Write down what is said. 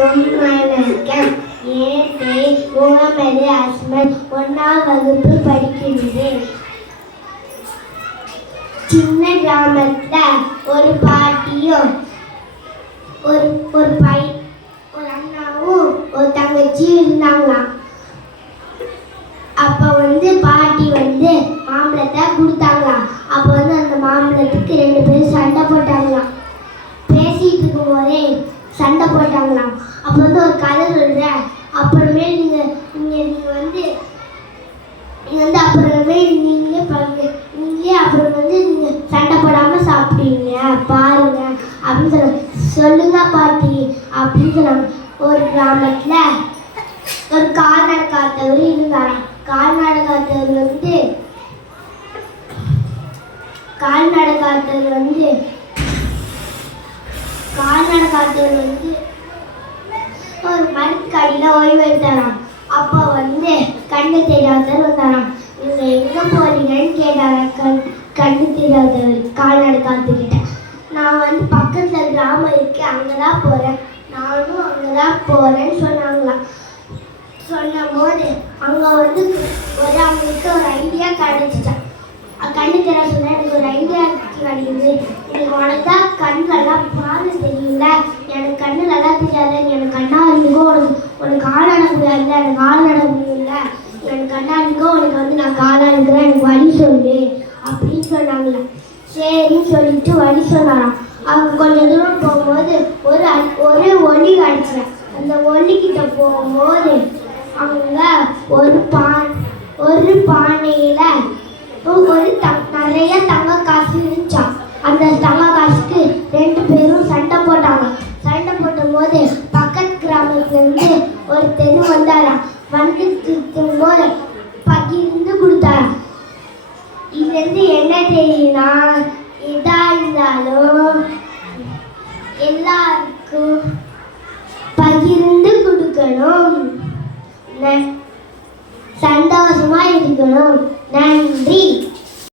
வணக்கம். என் பெயர் முகமது அஸ்மத். 1ஆம் வகுப்பு படிக்கின்றேன். சின்ன கிராமத்துல ஒரு பாட்டியும் ஒரு அண்ணாவும் ஒரு தங்கச்சியும் இருந்தாங்களாம். அப்ப பாட்டி மாம்பழத்தை கொடுத்தாங்களாம். அப்ப அந்த மாம்பழத்துக்கு 2 பேரும் சண்டை போட்டாங்களாம். பேசிட்டு இருக்கும் போதே சண்டை போட்டாங்களாம். அப்ப ஒரு கதை சொல்றேன். அப்புறமே நீங்க அப்புறமே நீங்களே அப்புறம் நீங்க சண்டை போடாம சாப்பிடுவீங்க பாருங்க அப்படின்னு சொல்லுங்க பாட்டி அப்படின்னு சொன்னாங்க. ஒரு கிராமத்துல ஒரு கால்நடை காத்தவர் இருந்தாராம். கால்நடை காத்தவர் ஒரு மரத்துக்கடியில ஓய்வு எடுத்தாராம். அப்போ கண்ணு தெரியாதவர் வந்தாராம். நீங்க எங்க போறீங்கன்னு கேட்டாராம். கண்ணு தெரியாதவர் கால்நடை காத்துக்கிட்ட. நான் பக்கத்துல கிராமம் இருக்கு, அங்கதான் போறேன், நானும் அங்கதான் போறேன்னு சொன்னாங்களாம். சொன்னும் போது அங்க அவங்களுக்கு ஒரு ஐடியா கிடைச்சிட்டான். கண்ணு தெரிய சொன்னா எனக்கு ஒரு ஐடியா கிடைக்குது. எனக்கு உனக்குதான் கண்ணெல்லாம் பார்வை தெரியல, எனக்கு கண்ணு நல்லா தெரியாது, எனக்கு கண்ணா இருந்துக்கோ, உனக்கு காலாட முடியாது, எனக்கு காலாட முடியல, எனக்கு கண்ணா இருக்கோ, உனக்கு நான் காலாடுக்கிறேன், எனக்கு வழி சொல்லு அப்படின்னு சொன்னாங்களே. சரின்னு சொல்லிட்டு வழி சொன்னாராம். அவங்க கொஞ்சம் தூரம் போகும்போது ஒரு ஒளி அடிச்சிடேன். அந்த ஒளிக்கிட்ட போகும்போது அவங்க ஒரு பானையில நிறைய தங்க காசு இருந்துச்சான். அந்த தங்க காசுக்கு 2 பேரும் சண்டை போட்டாங்க. சண்டை போட்டும் போது பக்கத்து கிராமத்துல இருந்து ஒரு தெரு வந்தாராம். போது பகிர்ந்து கொடுத்தாராம். இது என்ன தெரியும்னா, எதா இருந்தாலும் எல்லாருக்கும் பகிர்ந்து கொடுக்கணும், சந்தோஷமா இருக்கணும்.